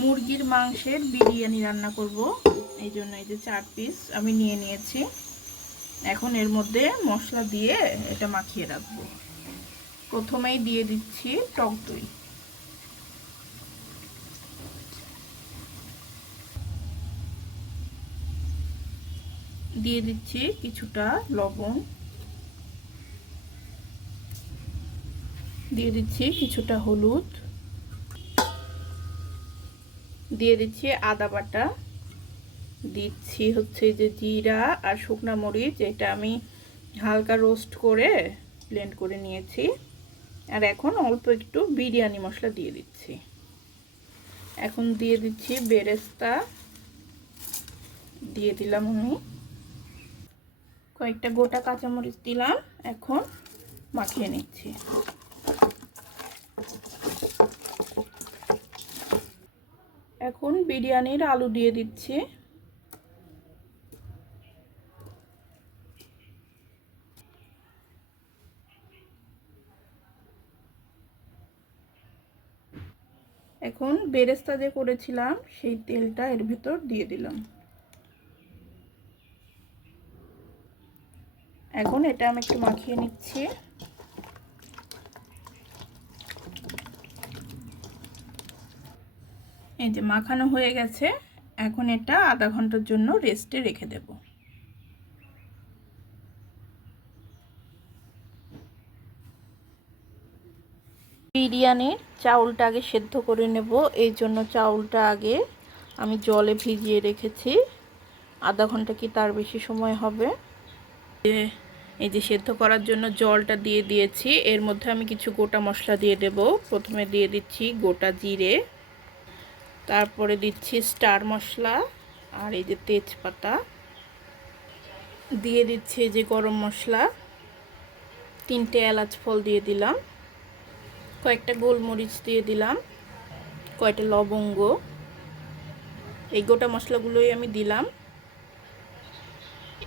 মুরগির মাংসের বিরিয়ানি রান্না করব। এই জন্য এই যে 4 পিস আমি নিয়ে নিয়েছি। এখন এর মধ্যে মশলা দিয়ে এটা মাখিয়ে রাখবো। প্রথমেই দিয়ে দিচ্ছি টক দই, দিয়ে দিচ্ছি কিছুটা লবণ, দিয়ে দিচ্ছি কিছুটা হলুদ, দিয়ে দিচ্ছি আদা বাটা, দিচ্ছি হচ্ছে যে জিরা আর শুকনা মরিচ, এটা আমি হালকা রোস্ট করে ব্লেন্ড করে নিয়েছি। আর এখন অল্প একটু বিরিয়ানি মশলা দিয়ে দিচ্ছি। এখন দিয়ে দিচ্ছি বেরেস্তা, দিয়ে দিলাম আমি কয়েকটা গোটা কাঁচামরিচ দিলাম। এখন মাখিয়ে নিচ্ছি। এখন বিরিয়ানির আলু দিয়ে দিচ্ছি। এখন বেরেস্তা যে করেছিলাম সেই তেলটা এর ভিতর দিয়ে দিলাম। এখন এটা আমি একটু মাখিয়ে নিচ্ছি। এই যে মাখানো হয়ে গেছে। এখন এটা আধা ঘন্টার জন্য রেস্টে রেখে দেব। বিরিয়ানির চাউলটা আগে সেদ্ধ করে নেব। এই জন্য চাউলটা আগে আমি জলে ভিজিয়ে রেখেছি। আধা ঘন্টা কি তার বেশি সময় হবে। এই যে সেদ্ধ করার জন্য জলটা দিয়ে দিয়েছি। এর মধ্যে আমি কিছু গোটা মশলা দিয়ে দেব। প্রথমে দিয়ে দিচ্ছি গোটা জিরে, তারপরে দিচ্ছি স্টার মশলা, আর এই যে তেজপাতা, দিয়ে দিচ্ছি এই যে গরম মশলা, 3টে এলাচ ফল দিয়ে দিলাম, কয়েকটা গোলমরিচ দিয়ে দিলাম, কয়েকটা লবঙ্গ। এই গোটা মশলাগুলোই আমি দিলাম।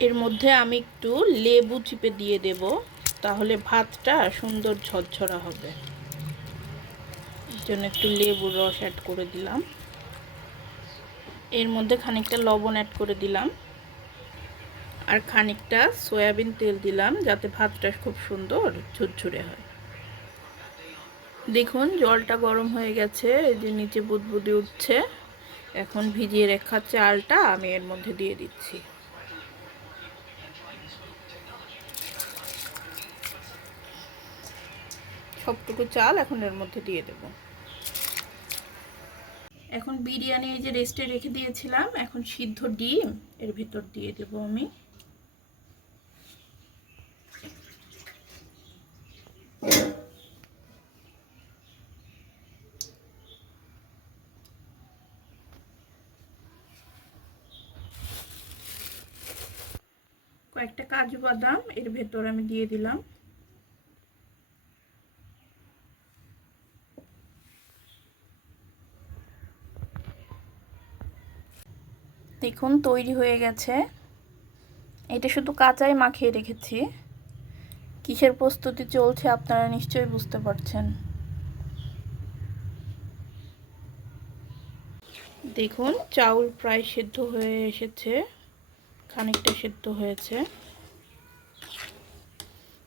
এর মধ্যে আমি একটু লেবু চিপে দিয়ে দেব, তাহলে ভাতটা সুন্দর ঝরঝরা হবে। এর জন্য একটু লেবুর রস অ্যাড করে দিলাম। এর মধ্যে খানিকটা লবণ অ্যাড করে দিলাম, আর খানিকটা সয়াবিন তেল দিলাম, যাতে ভাতটা খুব সুন্দর ঝুরঝুরে হয়। দেখুন জলটা গরম হয়ে গেছে, এই যে নিচে বুদবুদি উঠছে। এখন ভিজিয়ে রাখা চালটা আমি এর মধ্যে দিয়ে দিচ্ছি। সবটুকু চাল এখন এর মধ্যে দিয়ে দেব। এখন বিরিয়ানি এই যে রেস্টে রেখে দিয়েছিলাম, এখন সিদ্ধ ডিম এর ভিতর দিয়ে দেব আমি। কয়েকটা কাজু বাদাম এর ভেতর আমি দিয়ে দিলাম। দেখুন তৈরি হয়ে গেছে। এটা শুধু কাঁচাই মাখিয়ে রেখেছি। কিসের প্রস্তুতি চলছে আপনারা নিশ্চয়ই বুঝতে পারছেন। দেখুন চাউল প্রায় সেদ্ধ হয়ে এসেছে, খানিকটা সেদ্ধ হয়েছে।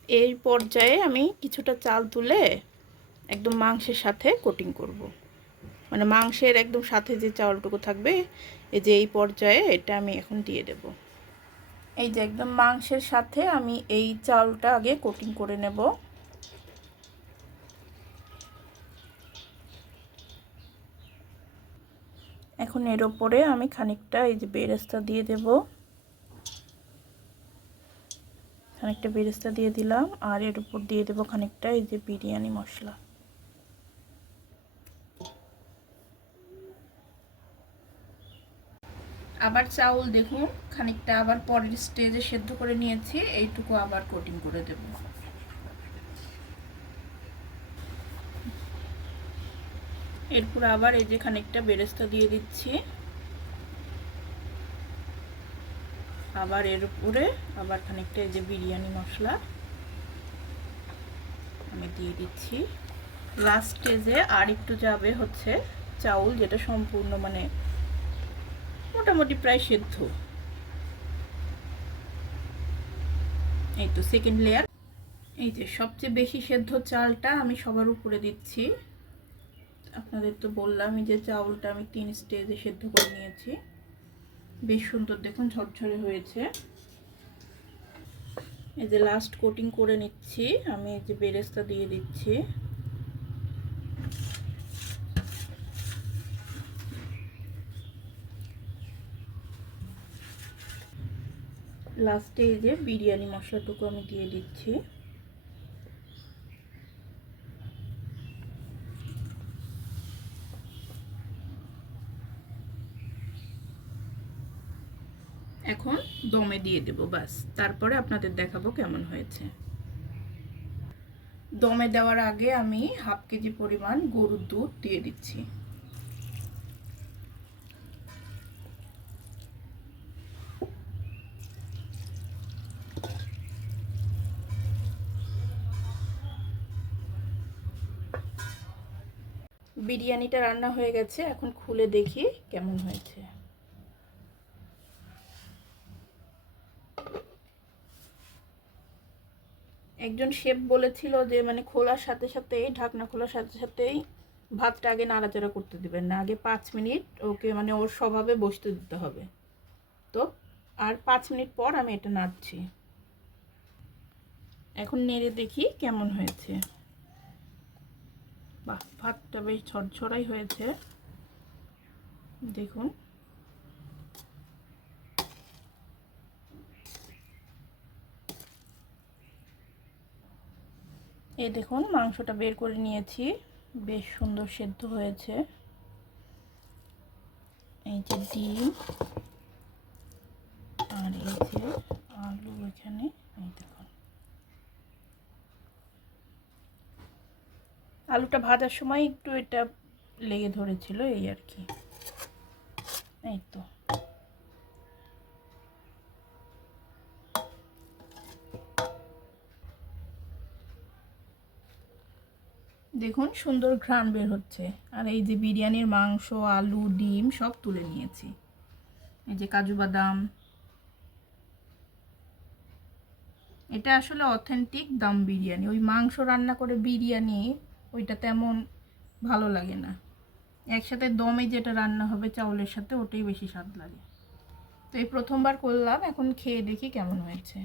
এই পর্যায়ে আমি কিছুটা চাল তুলে একদম মাংসের সাথে কোটিং করব। মানে মাংসের একদম সাথে যে চাউলটুকু থাকবে, এই যে এই পর্যায়ে এটা আমি এখন দিয়ে দেব। এই যে একদম মাংসের সাথে আমি এই চাউলটা আগে কোটিং করে নেব। এখন এর ওপরে আমি খানিকটা এই যে বেরেস্তা দিয়ে দেব। খানিকটা বেরেস্তা দিয়ে দিলাম, আর এর উপর দিয়ে দেব খানিকটা এই যে বিরিয়ানি মশলা। আবার চাউল দেখুন খানিকটা আবার পরের স্টেজে সেদ্ধ করে নিয়েছি, এইটুকু আবার কোটিং করে দেব। এরপর আবার এই যে খানিকটা বেরেস্তা দিয়ে দিচ্ছি। আবার এর উপরে আবার খানিকটা এই যে বিরিয়ানি মশলা আমি দিয়ে দিচ্ছি। লাস্ট স্টেজে আর একটু যাবে হচ্ছে চাউল, যেটা সম্পূর্ণ মানে মোটামুটি প্রায় সেদ্ধ। এই তো সেকেন্ড লেয়ার। এই যে সবচেয়ে বেশি সেদ্ধ চালটা আমি সবার উপরে দিচ্ছি। আপনাদের তো বললামই যে চাউলটা আমি 3 স্টেজে সেদ্ধ করে নিয়েছি। বেশ সুন্দর দেখুন ঝরঝরে হয়েছে। এই যে লাস্ট কোটিং করে নিচ্ছি আমি, এই যে বেরেস্তা দিয়ে দিচ্ছি। লাস্টে এই যে বিরিয়ানি মশলাটুকু আমি দিয়ে দিচ্ছি। এখন দমে দিয়ে দেব বাস, তারপরে আপনাদের দেখাবো কেমন হয়েছে। দমে দেওয়ার আগে আমি হাফ কেজি পরিমাণ গরুর দুধ দিয়ে দিচ্ছি। বিরিয়ানিটা রান্না হয়ে গেছে, এখন খুলে দেখি কেমন হয়েছে। একজন শেফ বলেছিল যে মানে খোলার সাথে সাথেই, ঢাকনা খোলার সাথে সাথেই ভাতটা আগে নাড়াচাড়া করতে দিবেন না, আগে 5 মিনিট ওকে মানে ওর স্বভাবে বসতে দিতে হবে। তো আর 5 মিনিট পর আমি এটা নাড়ছি। এখন নেড়ে দেখি কেমন হয়েছে। বাহ, ভাতটা বেশ ঝরঝরাই হয়েছে দেখুন। এই দেখুন মাংসটা বের করে নিয়েছি, বেশ সুন্দর সেদ্ধ হয়েছে। এই যে ডিম আর এই যে আলু এখানে, এই দেখুন আলুটা ভাজার সময় একটু এটা লেগে ধরেছিল এই আর কি। এই তো দেখুন সুন্দর ঘ্রাণ বের হচ্ছে। আর এই যে বিরিয়ানির মাংস, আলু, ডিম সব তুলে নিয়েছি। এই যে কাজু বাদাম, এটা আসলে অথেন্টিক দম বিরিয়ানি। ওই মাংস রান্না করে বিরিয়ানি ওইটা তেমন ভালো লাগে না, একসাথে দমে যেটা রান্না হবে চাউলের সাথে ওটাই বেশি স্বাদ লাগে। তো এই প্রথমবার করলাম, এখন খেয়ে দেখি কেমন হয়েছে।